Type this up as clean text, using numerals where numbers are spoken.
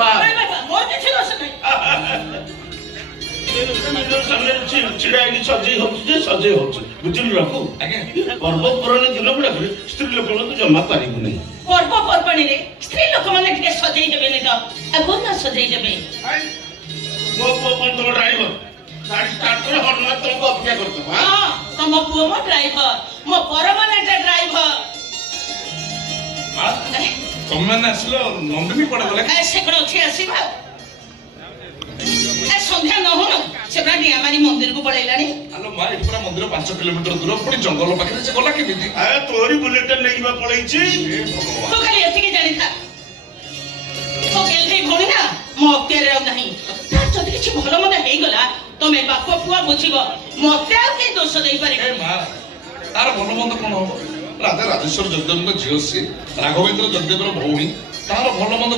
ମା ମୋର କିଛି ଦୋଷ ନାହିଁ। ସାମନେ ଛିଡା ହେଇକି ସଜେଇ ହଉଛି ଯେ ସଜେଇ ହଉଛି ବୁଝିଲୁ ରଖୁ। ଆଜ୍ଞା ପର୍ବପର୍ବାଣୀ ଦିନ ଗୁଡାକରେ ସ୍ତ୍ରୀ ଲୋକମାନଙ୍କୁ ଜମା ପାରିବୁ ନାହିଁ। ପର୍ବପର୍ବାଣୀରେ ସ୍ତ୍ରୀ ଲୋକମାନେ ଟିକେ ସଜେଇ ଦେବେନି ତ ଆଗରୁ ନା ସଜେଇ ଦେବେ। ମୋ ପୁଅ କଣ ତମ ଡ୍ରାଇଭର? ଗାଡି ଷ୍ଟାର୍ଟ করে ହনুମାନ ତମକୁ ଅପେକ୍ଷା କରୁଥିବ। ହଁ ତମ ପୁଅ ମୋ ଡ୍ରାଇଭର, ମୋ ପରମାନେଣ୍ଟ ଡ୍ରାଇଭର। ତମେ ମାନେ ଆସିଲ ନନ୍ଦିନୀ ପଡେ ଗଲେ ସେ କଣ ଅଛି ଆସିବା? ସନ୍ଧ୍ୟା ନ ହଉନ ସେ ପୁରା ଡିଆ ମାରି ମନ୍ଦିରକୁ ପଳେଇଲାଣି। ଆଲୋ ମା ଏଠି ପୁରା ମନ୍ଦିର 5 କିଲୋମିଟର ଦୂର ପୁଣି ଜଙ୍ଗଲ ପାଖରେ ସେ ଗଲା କେମିତି? ତୋରି ବୁଲେଟ ନେଇକି ବା ପଳେଇଛି। ତୁ ଖାଲି ଏତିକି ଜାଣିଥା ତୋ ଗେଲ୍ହେଇ ଭଉଣୀ ନା ମୋ ଅକ୍ତିଆରରେ ଆଉ ନାହିଁ। ତାର ଯଦି କିଛି ଭଲ ମନ୍ଦ ହେଇଗଲା ତମେ ବାପ ପୁଅ ବୁଝିବ, ମତେ ଆଉ କେହି ଦୋଷ ଦେଇପାରିବେ। ମା ତାର ଭଲ ମନ୍ଦ କଣ ହବ? ରାଜା ରାଜେଶ୍ୱର ଜଗଦେବଙ୍କ ଝିଅ ସିଏ, ରାଘବେନ୍ଦ୍ର ଜଗଦେବର ଭଉଣୀ, ତାର ଭଲ ମନ୍ଦ